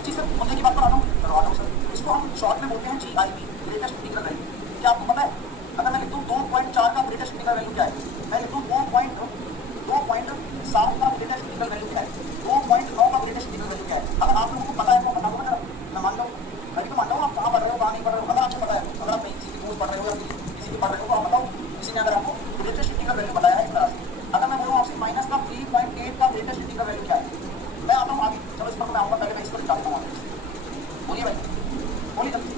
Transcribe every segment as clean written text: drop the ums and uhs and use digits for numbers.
इस चीज़ से मुद्दे की बात पर आता हूँ, करवा दो सर। इसको हम शॉर्ट में बोलते हैं GIV, ग्रेटेस्ट इंटीग्रल वैल्यू। क्या आपको पता है अगर मैं लिख दूँ 2.4 का ग्रेटेस्ट इंटीग्रल वैल्यू क्या है, मैं लिख दूँ 2.7 का ग्रेटेस्ट इंटीग्रल वैल्यू क्या है, 2.9 का ग्रेटेस्ट इंटीग्रल वैल्यू क्या है? अगर आप लोगों को पता है तो बता दो ना, मैं मान लो मैं भी तो मानता हूँ आप कहाँ पढ़ रहे हो कहाँ नहीं पढ़ रहे हो। अगर आपको पता है, अगर आप किसी की कोर्स पढ़ रहे हो या किसी की पढ़ रहे हो तो आप बताओ, किसी ने अगर आपको ग्रेटेस्ट इंटीग्रल वैल्यू बताया है इस तरह से। अगर मैं बोलूँ आपसे माइनस का 3.8 का ग्रेटेस्ट इंटीग्रल वैल्यू क्या है, मैं आता हूँ आगे, चलो इस पर मैं आऊँगा, पहले मैं इसको निकालता हूँ। बोलिए भाई, बोलिए जल्दी।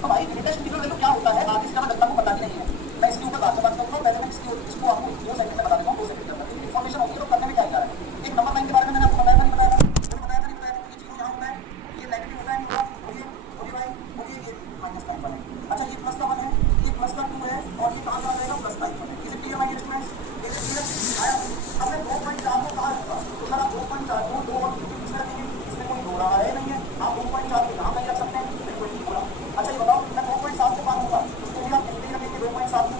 तो भाई ग्रेटेस्ट इंटीग्रल वैल्यू क्या होता है आगे इसका मैं जनता को पता ही नहीं है, मैं इसके ऊपर बात करूँगा। पहले मैं इसको आपको 2 सेकंड में बता देता हूँ, 2 सेकंड के अंदर इन्फॉर्मेशन होती है तो करने में क्या जा रहा है। एक नंबर लाइन के बारे में मैंने आपको बताया था नहीं बताया था, मैंने बताया था नहीं बताया था, ये जीरो यहाँ होता है, ये नेगेटिव होता है नहीं होता। बोलिए बोलिए भाई बोलिए, ये माइनस का 1 है, अच्छा ये प्लस का 1 है, ये प्लस का 2 है, और ये कहाँ जाएगा प्लस का 1 है। इसे क्लियर माय डियर स्टूडेंट्स, इसे क्लियर आया। अब मैं 2.4 को कहाँ रखूँगा, तो सर आप 2.4 को 2 और 2 किस तरह देंगे, इसमें कोई हो रहा है नहीं है, आप 2.4 को यहाँ कहीं रख सकते हैं, बिल्कुल ठीक बोला। अच्छा ये बताओ मैं 2.7 को कहाँ रखूँगा, उसको भी आप यहीं पे रखेंगे 2.7 को।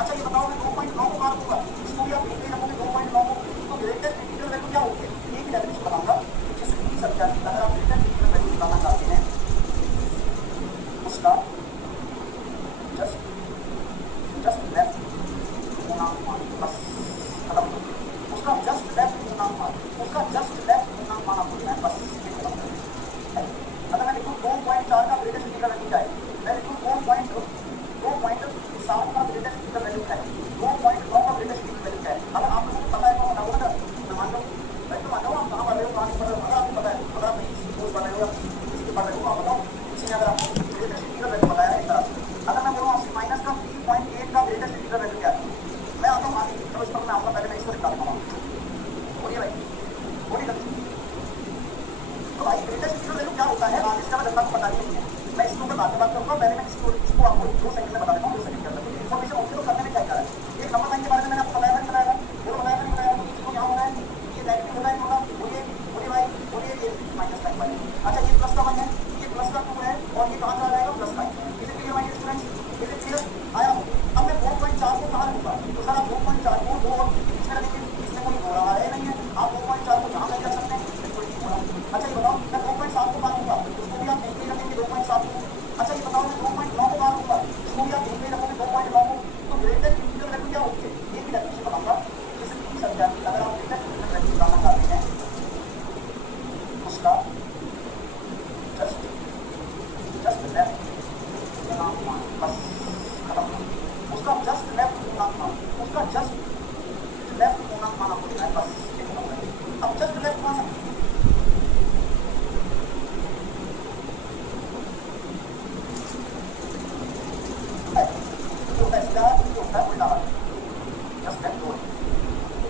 अच्छा ये बताओ मैं 2.9 को कहाँ रखूँगा, इसको भी आप यहीं पे रखोगे 2.9 को। तो ग्रेटेस्ट इंटीग्रल वैल्यू क्या होती है, एक डेफिनेशन बताऊंगा, जिसकी संख्या अगर आप ग्रेटेस्ट इंटीग्रल वैल्यू निकालना चाहते हैं उसका जस्ट लेफ्ट पूर्णांक मान, बस खत्म। उसका जस्ट लेफ्ट पूर्णांक मान, उसका जस्ट लेफ्ट पूर्णांक मान आपको देना है, बस ये खत्म। अगर मैं लिखूँ 2.4 का ग्रेटेस्ट इंटीग्रल वैल्यू क्या है, मैं लिखूँ 2.7 का ग्रेटेस्ट इंटीग्रल वैल्यू क्या है, 2.9 का ग्रेटेस्ट इंटीग्रल वैल्यू क्या है। अगर आप लोगों को पता है तो बताओ ना, मैं मान लो मैं तो मानता हूँ आप कहाँ पढ़ रहे हो कहाँ नहीं पढ़ रहे हो। अगर आपको पता है, अगर आप किसी कोर्स पढ़ रहे हो या किसी के पढ़ रहे हो, आप बताओ किसी ने अगर आपको ग्रेटेस्ट इंटीग्रल वैल्यू बताया है इस तरह से। अगर मैं बोलूँ आपसे माइनस का 3.8 का ग्रेटेस्ट इंटीग्रल वैल्यू क्या है, मैं आता हूँ आगे, चलो इस पर मैं आऊँगा, पहले मैं इसको निकालता हूँ। बोलिए भाई बोलिए जल्दी। तो भाई ग्रेटेस्ट इंटीग्रल वैल्यू क्या होता है आगे इसका मैं जनता को पता नहीं है, मैं इसके ऊपर बात करूँगा। पहले मैं इसको आपको 2 सेकंड में बता देता हूँ, 2 सेकंड के अंदर इन्फॉर्मेशन होती है तो करने में क्या जा रहा है। एक नंबर लाइन के बारे में मैंने आपको बताया था नहीं बताया था, वो बताया था नहीं बताया था, तो यहाँ होना है ये नेगेटिव होता है होगा। बोलिए बोलिए भाई बोलिए, ये माइनस का 1 है, अच्छा ये प्लस का 1 है, ये प्लस का 2 है, और ये कहाँ चला जाएगा प्लस का 1। इसे क्लियर माय डियर स्टूडेंट्स, इसे क्लियर आया। अब मैं 2.4 को कहाँ रखूँगा, तो सर आप 2.4 को 2 और 2 किस में रखेंगे, इसमें कोई हो रहा है नहीं है, आप 2.4 को यहाँ कहीं रख सकते हैं, बिल्कुल ठीक बोला। अच्छा ये बताओ मैं 2.7 को कहाँ रखूँगा, उसको भी आप यहीं पे रखेंगे 2.7 को। अच्छा ये बताओ मैं 2.9 को कहाँ रखूँगा, इसको भी आप यहीं पे रखोगे 2.9 को। तो ग्रेटेस्ट इंटीग्रल वैल्यू क्या होती है, ये भी डेफिनेशन बताऊंगा, जिसकी संख्या अगर आप ग्रेटेस्ट इंटीग्रल वैल्यू निकालना चाहते हैं उसका जस्ट लेफ्ट पूर्णांक मान, बस खत्म। उसका जस्ट लेफ्ट पूर्णांक मान, उसका जस्ट लेफ्ट पूर्णांक मान आपको देना है, बस ये खत्म है। अब जस्ट लेफ्ट मान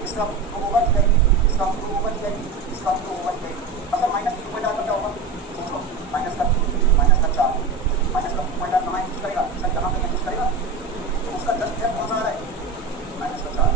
इसका तो होगा ही नहीं, इसका तो होगा ही नहीं, इसका तो होगा ही नहीं। अगर माइनस 3.8 का क्या होगा, सोचो माइनस का 3, माइनस का 4, माइनस का 3.8 कहाँ यूज करेगा, सर यहाँ पे यूज करेगा, तो उसका जस्ट लेफ्ट कौन सा आ रहा है, माइनस का 4।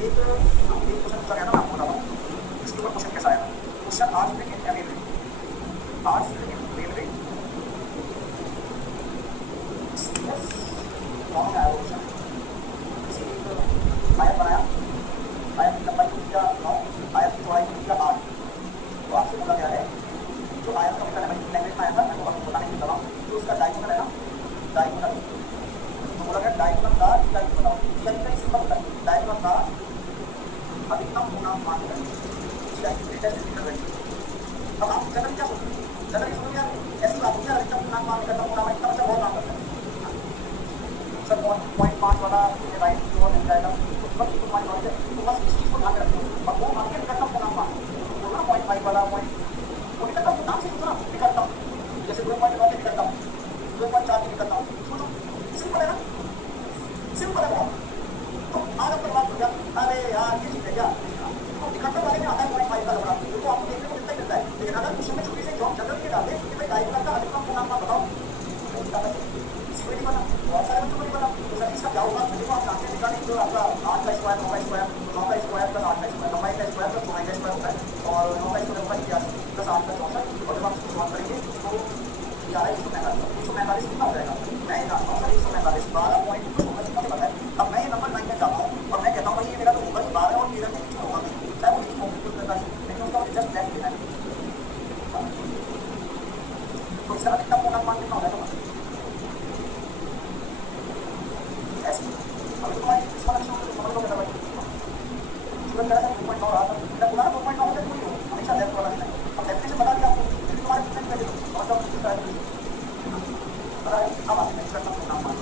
एक क्वेश्चन पूछा गया था, मैं आपको बताता हूँ इसके ऊपर क्वेश्चन कैसा आया। क्वेश्चन आज इन रेलवे, आज इन रेलवे सीरियस कौन आया वो क्वेश्चन। किसी एक आयत बनाया, आयत की लंबाई को दिया 9, आयत की चौड़ाई को दिया 8। तो आपसे बोला गया है जो आयत का बेटा लैंग्वेज में आया था, मैं वो आपको बताने की बताऊँ जो उसका डायगोनल है ना, डायगोनल तो बोला गया डायगोनल का बताओ, या सिंपल होता है डायगोनल का अधिकतम पूर्णांक मान है। अब आप जनरल क्या सोचेंगे, जनरल सोचेंगे यार ऐसी बात है अधिकतम पूर्णांक मान करता पूर्णांक इतना बच्चा बहुत काम करता है सर 0.5 वाला राइट की ओर नहीं जाएगा, तो बस तुम्हारी नॉलेज है तो बस इस चीज़ को ध्यान रखो। और वो मान के निकटतम पूर्णांक मान बोलना 0.5 वाला वो निकटतम पूर्णांक से दूसरा निकटतम, जैसे 2.1 के निकटतम, 2.4 के निकटतम, सोचो सिंपल है ना, सिंपल है बहुत। तो आज आपका बात हो गया अरे यार ये चीज़ है क्या, तो निकटतम वाले में आता है 0.5 का लगा, तो आपको देखने को मिलता ही मिलता है। लेकिन अगर क्वेश्चन में छोटी सी जॉब जनरल के डाले कि भाई डायगोनल का अधिकतम पूर्णांक मान बताओ, किसी को नहीं पता, बहुत सारे बच्चों को नहीं पता। तो सर इसका क्या होगा, देखो आप जानते हैं जो आपका 8 का स्क्वायर 9 का स्क्वायर 9 का स्क्वायर प्लस 8 का स्क्वायर, लंबाई का स्क्वायर प्लस चौड़ाई का स्क्वायर होता है, और 9 का स्क्वायर होगा 81 प्लस 8 का 64। और जब आप इसको सॉल्व करेंगे तो 145 कितना हो जाएगा, मैं जानता हूँ सर 145 12 पॉइंट कुछ होगा, कितना पता है। अब मैं ये नंबर 9 में जाता हूँ और मैं कहता हूँ भाई ये मेरा तो होगा 12 और 13 के बीच में होगा, चाहे वो नहीं कॉम्प्लीट करता नहीं, लेकिन उसका मुझे जस्ट लेफ्ट देना है। तो इसका अधिकतम पूर्णांक मान कितना हो जाएगा ऐसे। अभी तुम्हारी इसका लक्ष्य समझ लो भाई, जीवन का 2.9 रहा था, मेरा तुम्हारा 2.9 होता है हो हमेशा लेफ्ट वाला नहीं। अब डेफिनेशन बता दिया आपको, लेकिन तुम्हारे कितने पहले मतलब कितना है पता है। अब आप निकटतम पूर्णांक मान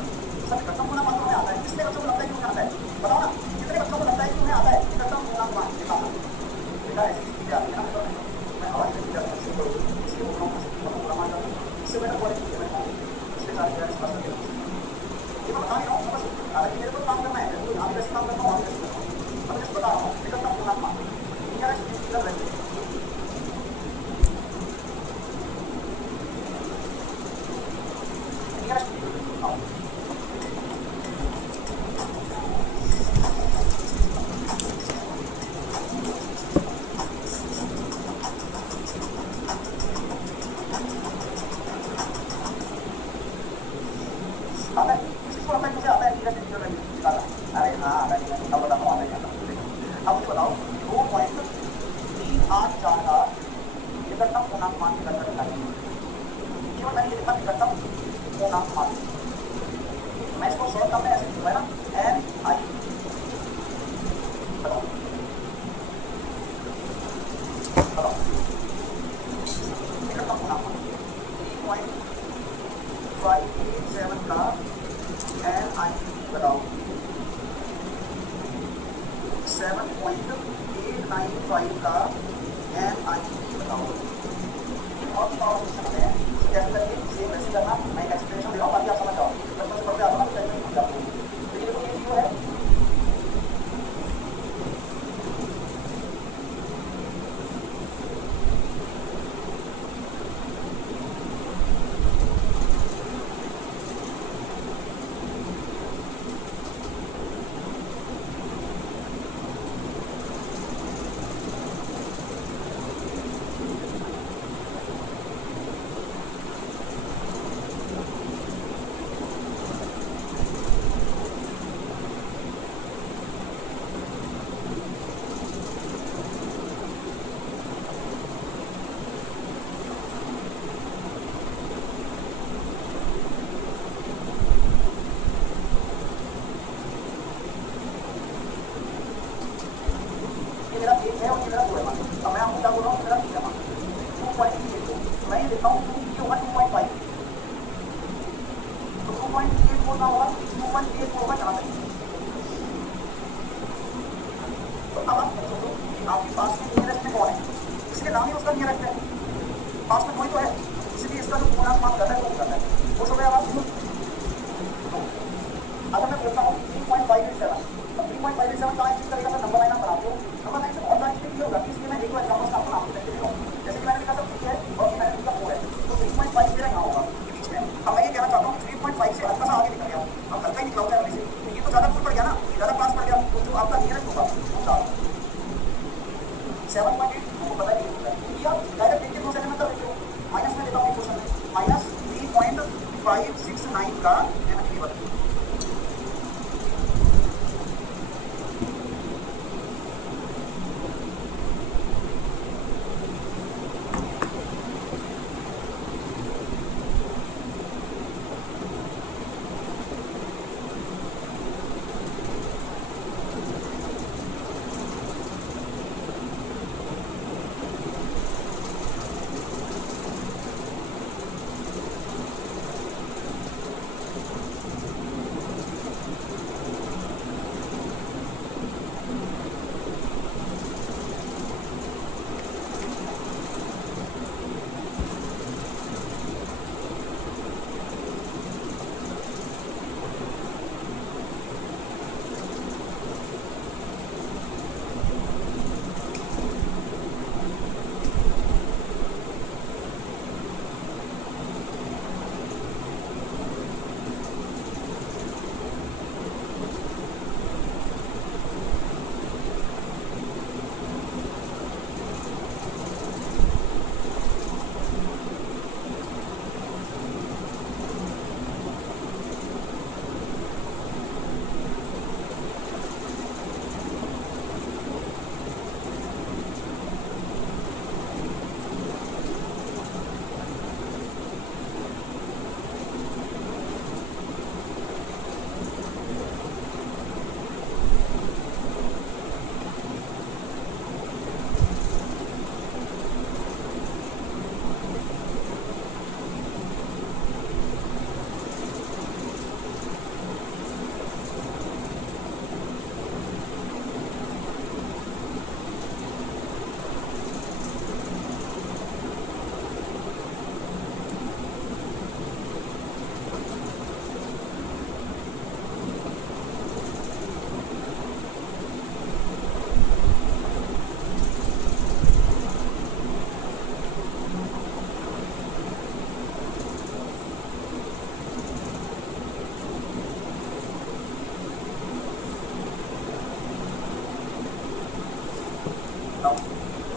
सर निकटतम पूर्णांक मान तुम्हें आता है, कितने बच्चों को लगता है कि तुम्हें आता है, बताओ ना कितने बच्चों को लगता है कि तुम्हें आता है निकटतम पूर्णांक मान निकालना। बेटा ऐसी चीज़ें आती है ना, मैं आवाज़ नहीं जाता इसलिए वो पूरा मान जाता हूँ, इससे बेटर क्वालिटी है मैं इसलिए सारी चीज़ें इस बात करके ये मैं बता नहीं रहा हूँ बस, हालांकि मेरे को काम करना है, तो यहाँ कैसे काम करता हूँ वहाँ कैसे करता हूँ, मैं बता रहा हूँ निकटतम पूर्णांक मान क्या कर रहे हैं। आता है किसको आता है, मुझे आता है निकालना, अरे हाँ आता है, अब बताता हूँ आता है क्या। अब मुझे बताओ 2.384 का निकटतम पूर्णांक मान की गणना निकालिए, केवल मैंने ये लिखा निकटतम पूर्णांक मान, मैं इसको शॉर्ट करना ऐसे लिखूंगा ना NI, बताओ बताओ निकटतम पूर्णांक मान 3.587 का NI बताओ, 7.895 का NI बताओ। और क्वेश्चन है कैसे करके सेम वैसे करना, मैं एक एक्सप्लेनेशन दे रहा हूँ बाकी आप समझ जाओ, बचपन से पढ़ते आता ना तो टेंशन समझ जाओ। लेकिन देखो ये जो है मेरा 1 है और ये मेरा 2 है मान। अब मैं आपको क्या बोल रहा हूँ, मेरा 3 है मान 2.38, मैं ये लिखता हूँ 2 ये होगा 2.5, तो 2.84 का होगा 2.84 होगा जहाँ तक। तो अब आप सोचो कि आपके पास में नियरेस्ट में कौन है, इसके नाम ही उसका नियरेस्ट है, पास में कोई तो है, इसलिए इसका जो पूर्णांक मान करता है वो करता है। वो सब आप अगर मैं बोलता हूँ 3.587, अब 3.587 कहाँ चीज करेगा, मैं नंबर लाइन आप बनाते हो, नंबर लाइन से बहुत सारी चीजें होगा, इसलिए मैं एक बार एग्जाम्पल आपको नाम देते हूँ। जैसे कि मैंने लिखा सब 3 है और मैंने लिखा 4 है, तो 3.5 मेरा यहाँ होगा ये बीच में। अब मैं ये कहना चाहता हूँ 3.5 से हल्का सा आगे निकल गया, अब हल्का ही निकला होता है वैसे, तो ये तो ज़्यादा दूर पड़ गया ना, ज़्यादा पास पड़ गया, तो तो जो आपका नियरेस्ट होगा वो 4 7.8 आपको पता नहीं होता है, या डायरेक्ट देखिए 2 सेकंड में कर लेते हो। माइनस में लेता हूँ क्वेश्चन में माइनस 3.569 का एनर्जी टेबल।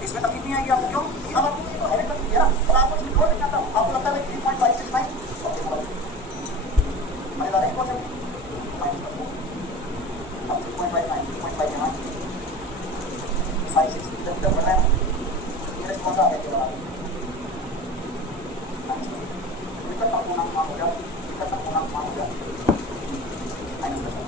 इसमें तकलीफ नहीं आएगी आपको, क्यों? कि अब आपको ये तो हेडेक कर दिया, अब आपको इसमें कोड नहीं आता, आपको लगता है 3.569 ओके मजेदार है कौन सा अब 2.59 यहाँ 5 6 जब बढ़ा है मेरे कौन सा आ गया विकल्प पूर्णांक मान हो गया, विकल्प पूर्णांक मान हो गया माइनस का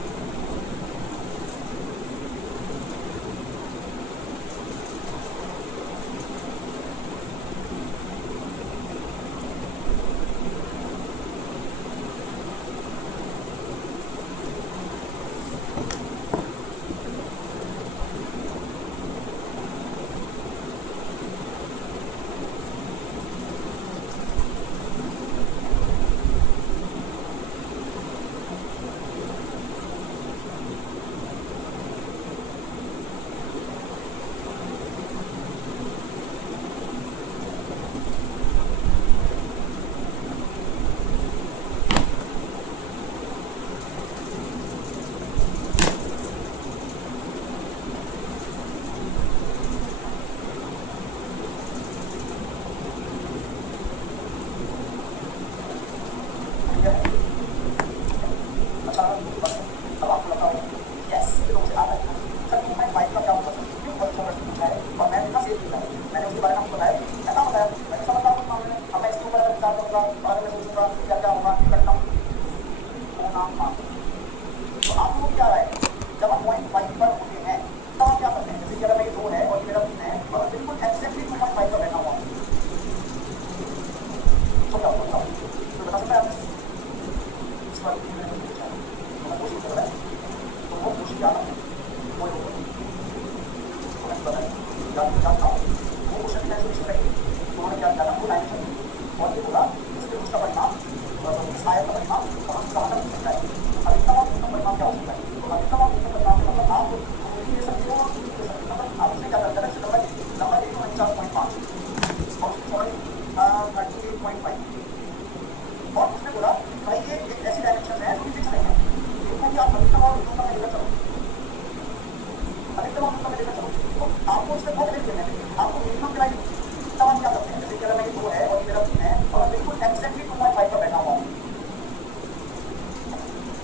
आपको उससे बहुत हेल्प करने हैं, आपको मिनिमम क्राइटेरिया तब आप क्या करते हैं, जैसे कि अगर मैं 2 है और ये मेरा 3 है और बिल्कुल एग्जैक्टली 2.5 पर बैठा हुआ हूँ,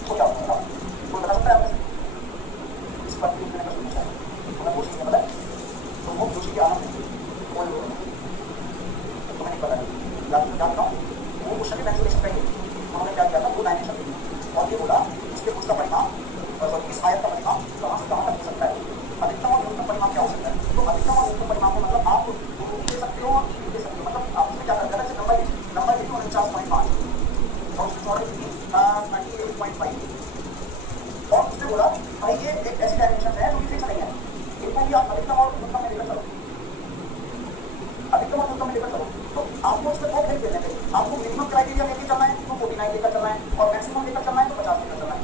तो क्या होगा? कोई बता सकता है आपने इस पर क्यों मैंने कुछ पूछा है, तो मैं कोशिश करता है तो वो खुशी के आनंद कोई तो मैं नहीं पता जानता हूँ वो क्वेश्चन की मैनिपुलेशन कही उन्होंने क्या किया था, 2 लाइनें शब्द दी और ये बोला इसके कुछ का परिणाम इस आयत का परिणाम कहाँ से कहाँ तक हो सकता है, अधिकतम और न्यूनतम परिणाम क्या हो सकता है। तो अधिकतम और न्यूनतम परिणाम को मतलब आप दे सकते हो और दे सकते हो, मतलब आप इसमें क्या करते हैं, नंबर लिखी 49.5 और उसकी चौड़ाई लिखी 98.5 और उसने बोला भाई ये एक ऐसी डायमेंशन है जो कि फिक्स नहीं है, इनको भी आप अधिकतम और न्यूनतम में लेकर चलो, अधिकतम और न्यूनतम में लेकर चलो, तो आपको उसमें बहुत हेल्प देने चाहिए। आपको मिनिमम क्राइटेरिया लेकर चलना है तो 49 लेकर चलना है और मैक्सिमम लेकर चलना है तो 50 लेकर चलना है।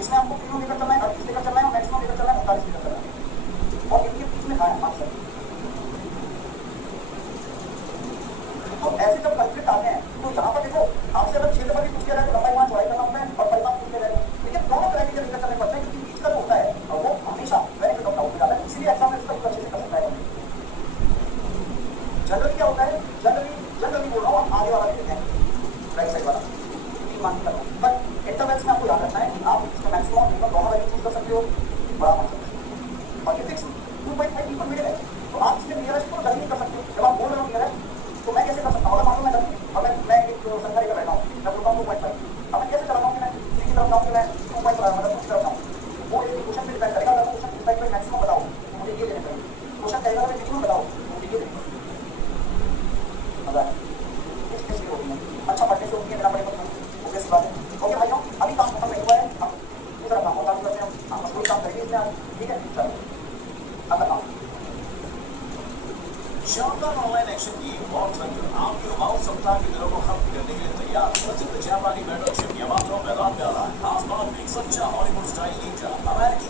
इसमें आपको मिनिमम लेकर चलना है 38 लेकर चलना है और मैक्सिमम लेकर चलना है 39 लेकर चलना है और इनके बीच में है आंसर। तो ऐसे जब कंफ्लिक्ट आते हैं तो यहाँ पर देखो आपसे अगर क्षेत्र पर भी पूछ किया जाए तो लंबाई वहाँ चौड़ाई करना होता है और परिमाण पूछ किया जाए, लेकिन दोनों क्राइटेरिया लेकर चलने पड़ते हैं क्योंकि बीच का जो होता है और वो हमेशा वेरी गुड आउट हो जाता है, इसीलिए एग्जाम में इसका अच्छे से कर सकता है। जनरली क्या होता है, जनरली बोल रहा हूँ, आगे वाला भी है राइट साइड वाला मान कर रहा हूँ, बट इंटरवल्स में आपको याद रखना है कि आप इसका मैक्सिमम और मिनिमम दोनों वैल्यू चूज कर सकते हो, बड़ा मान सकते हो और ये फिक्स 2.5 बिल्कुल मिडिल है, तो आप इसमें नियरेस्ट को गलती नहीं कर सकते। जब आप बोल रहे हो नियरेस्ट तो मैं कैसे कर सकता हूँ, अगर मान लो मैं गलती और मैं एक संख्या लेकर बैठा हूँ, मैं बोलता हूँ 2.5, अब मैं कैसे चलाता हूँ कि मैं सी की तरफ जाऊँ कि मैं 2.5 मतलब कुछ तरफ जाऊँ, वो एक क्वेश्चन पे डिपेंड करेगा। अगर क्वेश्चन इस टाइप में मैक्सिमम बताओ तो मुझे ये लेना चाहिए, क्वेश्चन कहेगा अगर मिनिमम बताओ तो मुझे ये लेना चाहिए। मजा है इस केस में होती है, अच्छा पढ़ने से होती है मेरा पढ़ेगा वो कैसी बात है। ओके भाइयों अभी काम खत्म नहीं हुआ है, हम दूसरा काम और चालू करते हैं, हम बस कोई काम करेंगे इसमें आज, ठीक है चलो अगला काम। शानदार ऑनलाइन एक्शन गेम और ट्रैकर आपके युवाओं सप्ताह के दिनों को खत्म करने के लिए तैयार। प्रसिद्ध जापानी मेंटरशिप यामातो मैदान में आ रहा है, आसमान में एक सच्चा हॉलीवुड स्टाइल निंजा अमेरिकी।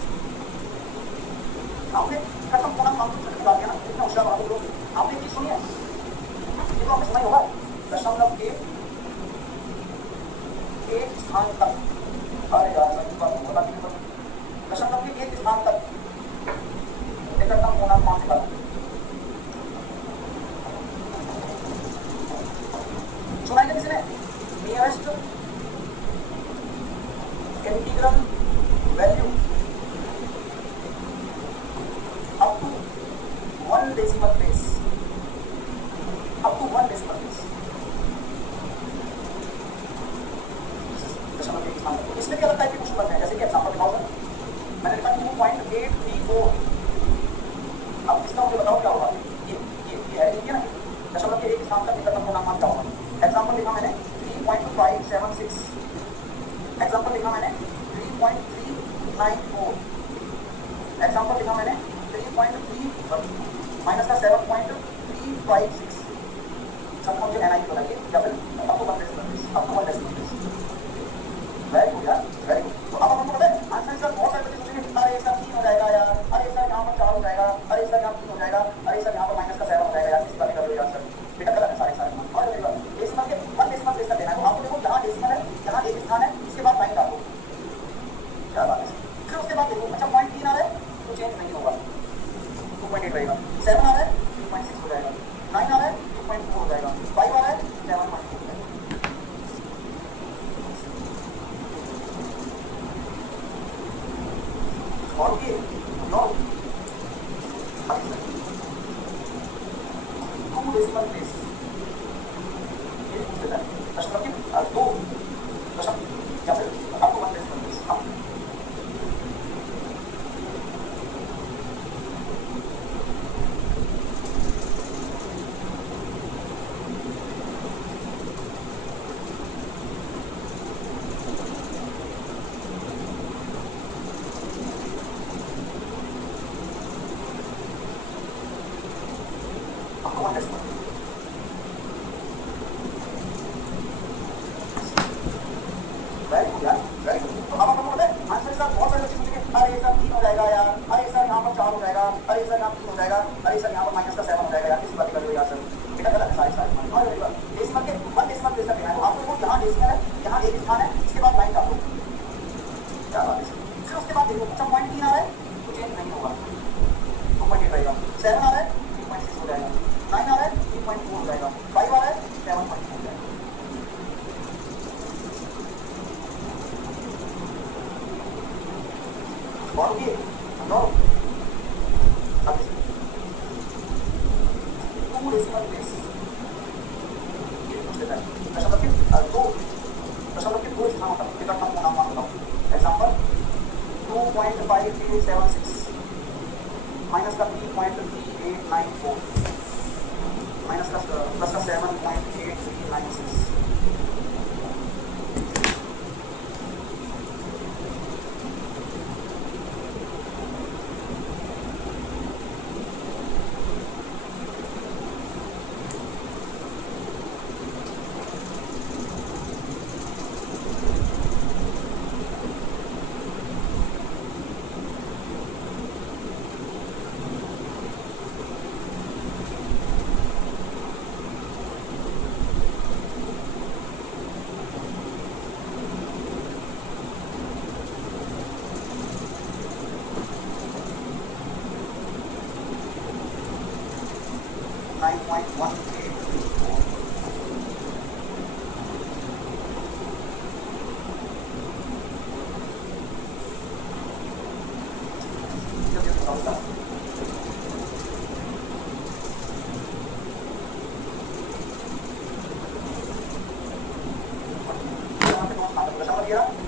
आपने खत्म होना काम तो निकाल दिया ना, इतना होशियार आप लोग, आपने चीज सुनी है ये तो आपने सुना ही होगा, दशमलव के एक स्थान तक, अरे यार सही बात बता दी, दशमलव के एक स्थान तक निकटतम पूर्णांक मान निकाला। सुना है किसी ने, nearest integral value up to 1 decimal place, up to 1 decimal place दशमलव के स्थान तक। इसमें भी अलग टाइप के क्वेश्चन बनते हैं, जैसे कि एग्जांपल दिखाओ सर, मैंने लिखा 2.834, अब इसका मुझे बताओ क्या होगा, ये है ठीक है ना, दशमलव के एक स्थान तक निकटतम पूर्णांक मान क्या होगा। एग्जांपल लिखा मैंने 3.576, एग्जांपल लिखा मैंने 3.394, एग्जांपल लिखा मैंने 3.3 माइनस का 7.356, सबको मुझे NI की बताइए या फिर up to 1 decimal place, very good यार वेरी गुड। तो अब हमको पता है आंसर सर, बहुत सारे बच्चे सोचेंगे अरे सर 3 हो जाएगा यार, अरे सर यहाँ पर 4 हो जाएगा, अरे सर यहाँ 3 हो जाएगा, अरे सर यहाँ पर माइनस का 7 हो जाएगा, यार किसी बात कर लो यार सर, बेटा गलत है सारे और डेसिमल के 1 डेसिमल प्लेस का देना है। तो आपको देखो यहाँ डेसिमल है, यहाँ एक स्थान है, इसके बाद लाइन डालो, क्या बात है। फिर उसके बाद देखो अच्छा 0.3 आ रहा है तो चेंज नहीं होगा, 2.8 रहेगा, 7 आ रहा है 3.6 हो जाएगा, 9 आ रहा है 2.4 हो जाएगा, 5 आ रहा है 7.4 हो जाएगा। और ये नौ 2 डेसिमल प्लेस ये पूछ लेता है, दशमलव के 2 दशमलव या फिर up to 1 decimal place. Very good यार वेरी गुड। तो अब आपको पता है आंसर सर, बहुत सारे बच्चे पूछेंगे अरे सर 3 हो जाएगा यार, अरे सर यहाँ पर 4 हो जाएगा, अरे सर यहाँ 3 हो जाएगा, अरे सर यहाँ पर माइनस का 7 हो जाएगा, यार किसी बात कर रहे हो यार सर, बेटा गलत है सारे और डेसिमल के 1 डेसिमल प्लेस का देना है। तो आपको देखो यहाँ डेसिमल है, यहाँ एक स्थान है, इसके बाद लाइन डालो, क्या बात है। फिर उसके बाद देखो अच्छा 0.3 आ रहा है तो चेंज नहीं होगा, 2.8 रहेगा, 7 आ रहा है 3.6 हो जाएगा, 9 आ रहा है 3.4 हो जाएगा, 5 आ रहा है 7.2 हो जाएगा। और ये नो अब 2 डेसिमल प्लेस ये पूछ लेता है दशमलव के 2 स्थान होता है, निकटतम पूर्णांक मान बताओ। एग्जांपल 2.5876 माइनस का 3.3894 माइनस का प्लस का 7.8396।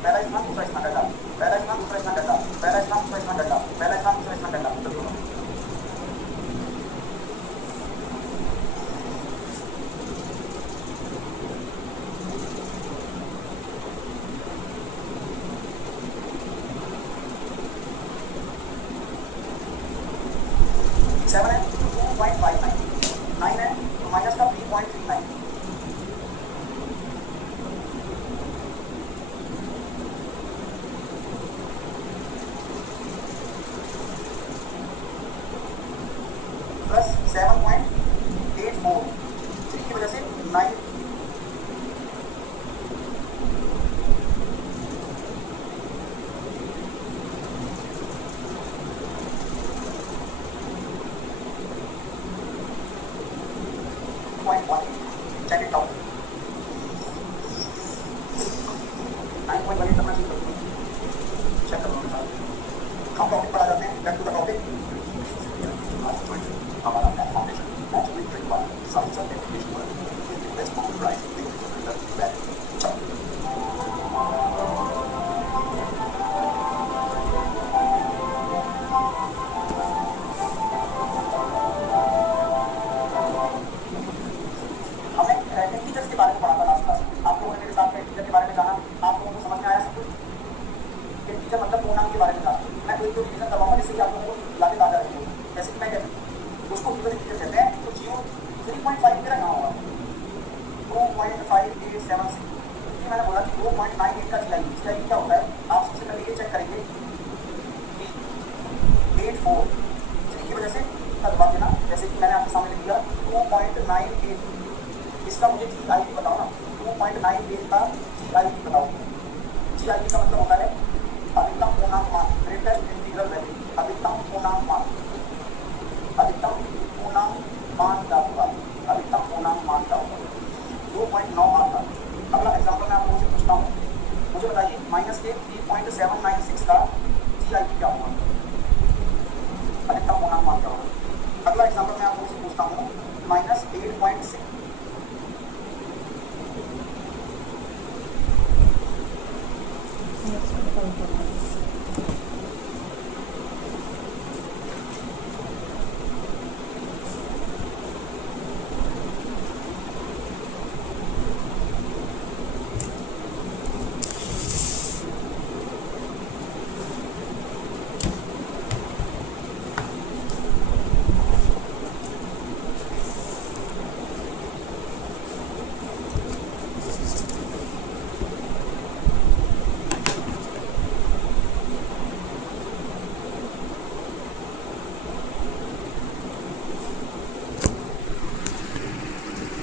पहला स्थान दूसरा स्थान डंडा, पहला स्थान दूसरा स्थान डंडा, पहला स्थान दूसरा स्थान डंडा, पहला स्थान दूसरा स्थान डंडा। चलिए 7 है 2.59, 9 है तो माइनस का 3.39, प्लस 7.84 की वजह से 9 9.1 check it out 9.1 करना शुरू करो, चेक करो मेरे साथ। हम टॉपिक पर आ जाते हैं, बैक टू द टॉपिक। हमारा फाउंडेशन नेचुरली ट्रिक वाला साइंस ऑफ एप्लीकेशन पर best of price back teachers के बारे में पढ़ा था लास्ट क्लास में। आप लोगों ने मेरे साथ टीचर के बारे में जाना, आप लोगों को समझ में आया सब कुछ कि टीचर मतलब पूर्णांक के बारे में जाना। मैं कोई तो डिवीजन करवाऊंगा जिससे कि आप लोगों को यादें ताजा रहेगी। जैसे कि मैं कहती उसको टीचर कहते हैं, तो 3.5 मेरा यहाँ होगा 2.5876। ये मैंने बोला कि 2.98 का GI क्या होता है। आप सबसे पहले ये चेक करेंगे कि 84 की वजह से दबा देना, जैसे कि मैंने आपके सामने लिख दिया 2.98, इसका मुझे GI बताओ ना। 2.98 का GI बताओ। GI का मतलब होता है अधिकतम पूर्णांक मान, ग्रेटेस्ट इंटीग्रल वैल्यू, अधिकतम पूर्णांक मान, अधिकतम पूर्णांक मान क्या होगा, अधिकतम पूर्णांक मान क्या होगा 2.9 आता। अगला एग्जाम्पल मैं आप लोगों से पूछता हूँ, मुझे बताइए माइनस के 3.796 का GI क्या होगा, अधिकतम पूर्णांक मान क्या होगा। अगला एग्जाम्पल मैं आप लोगों से पूछता हूँ माइनस 8.6 Yes,